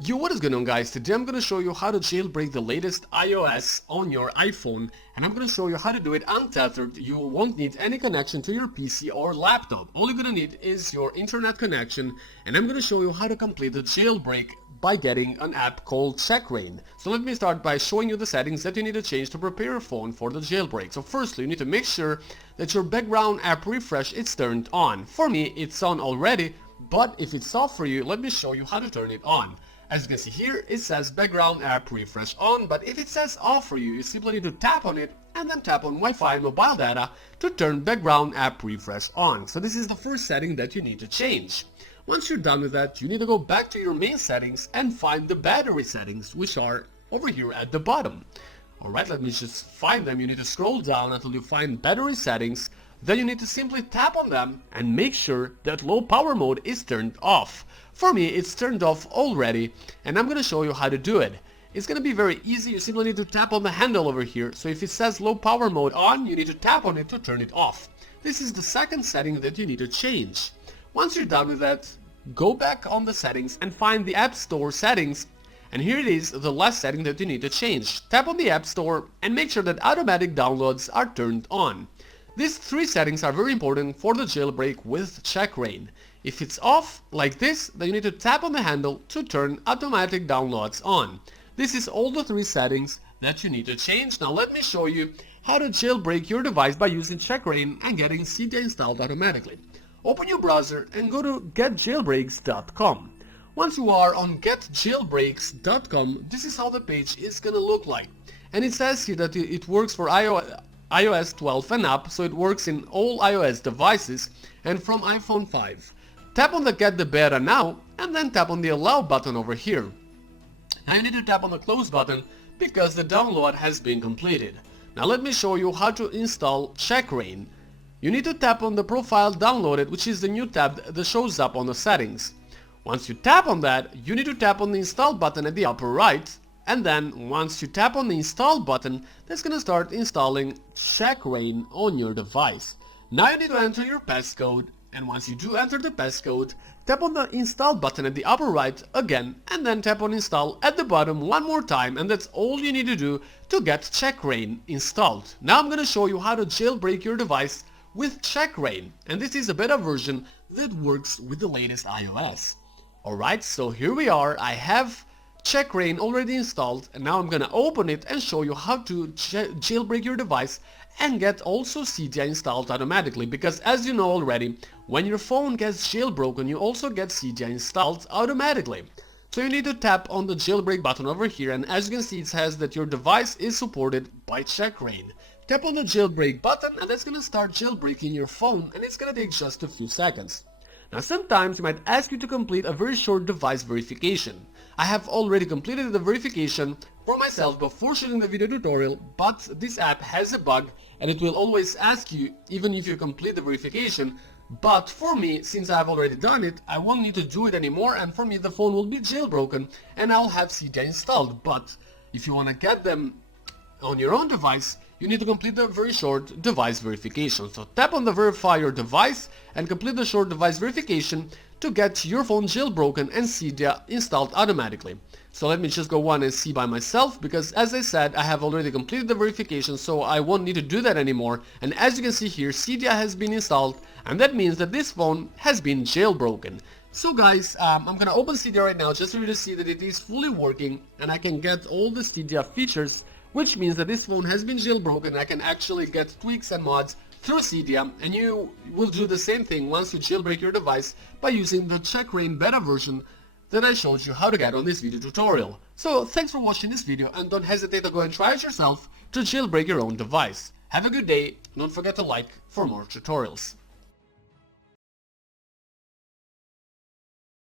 Yo, what is going on, guys? Today I'm going to show you how to jailbreak the latest iOS on your iPhone, and I'm going to show you how to do it untethered. You won't need any connection to your PC or laptop. All you're going to need is your internet connection, and I'm going to show you how to complete the jailbreak by getting an app called Checkra1n. So let me start by showing you the settings that you need to change to prepare your phone for the jailbreak. So firstly, you need to make sure that your background app refresh is turned on. For me, it's on already, but if it's off for you, let me show you how to turn it on. As you can see here, it says background app refresh on, but if it says off for you, you simply need to tap on it and then tap on Wi-Fi and mobile data to turn background app refresh on. So this is the first setting that you need to change. Once you're done with that, you need to go back to your main settings and find the battery settings, which are over here at the bottom. Alright, let me just find them. You need to scroll down until you find battery settings. Then you need to simply tap on them and make sure that low power mode is turned off. For me, it's turned off already, and I'm going to show you how to do it. It's going to be very easy. You simply need to tap on the handle over here. So if it says low power mode on, you need to tap on it to turn it off. This is the second setting that you need to change. Once you're done with that, go back on the settings and find the App Store settings. And here it is, the last setting that you need to change. Tap on the App Store and make sure that automatic downloads are turned on. These three settings are very important for the jailbreak with Checkra1n. If it's off, like this, then you need to tap on the handle to turn automatic downloads on. This is all the three settings that you need to change. Now let me show you how to jailbreak your device by using Checkra1n and getting Cydia installed automatically. Open your browser and go to getjailbreaks.com. Once you are on getjailbreaks.com, this is how the page is gonna look like. And it says here that it works for iOS 12 and up, so it works in all iOS devices and from iPhone 5. Tap on the Get the Beta Now and then tap on the Allow button over here. Now you need to tap on the Close button because the download has been completed. Now let me show you how to install Checkra1n. You need to tap on the Profile Downloaded, which is the new tab that shows up on the settings. Once you tap on that, you need to tap on the Install button at the upper right, and then once you tap on the Install button, that's gonna start installing Checkra1n on your device. Now you need to enter your passcode, and once you do enter the passcode, tap on the Install button at the upper right again, and then tap on Install at the bottom one more time, and that's all you need to do to get Checkra1n installed. Now I'm gonna show you how to jailbreak your device with Checkra1n, and this is a beta version that works with the latest iOS. Alright, so here we are. I have Checkra1n already installed, and now I'm gonna open it and show you how to jailbreak your device and get also Cydia installed automatically, because as you know already, when your phone gets jailbroken, you also get Cydia installed automatically. So you need to tap on the jailbreak button over here, and as you can see, it says that your device is supported by Checkra1n. Tap on the jailbreak button and that's gonna start jailbreaking your phone, and it's gonna take just a few seconds. Now sometimes it might ask you to complete a very short device verification. I have already completed the verification for myself before shooting the video tutorial, but this app has a bug and it will always ask you even if you complete the verification. But for me, since I've already done it, I won't need to do it anymore, and for me the phone will be jailbroken and I'll have Cydia installed. But if you want to get them on your own device, you need to complete the very short device verification. So tap on the Verify Your Device and complete the short device verification to get your phone jailbroken and Cydia installed automatically. So let me just go on and see by myself, because as I said, I have already completed the verification, so I won't need to do that anymore. And as you can see here, Cydia has been installed, and that means that this phone has been jailbroken. So guys, I'm gonna open Cydia right now just for you to see that it is fully working and I can get all the Cydia features, which means that this phone has been jailbroken. I can actually get tweaks and mods through Cydia, and you will do the same thing once you jailbreak your device by using the Checkra1n beta version that I showed you how to get on this video tutorial. So thanks for watching this video, and don't hesitate to go and try it yourself to jailbreak your own device. Have a good day, don't forget to like for more tutorials.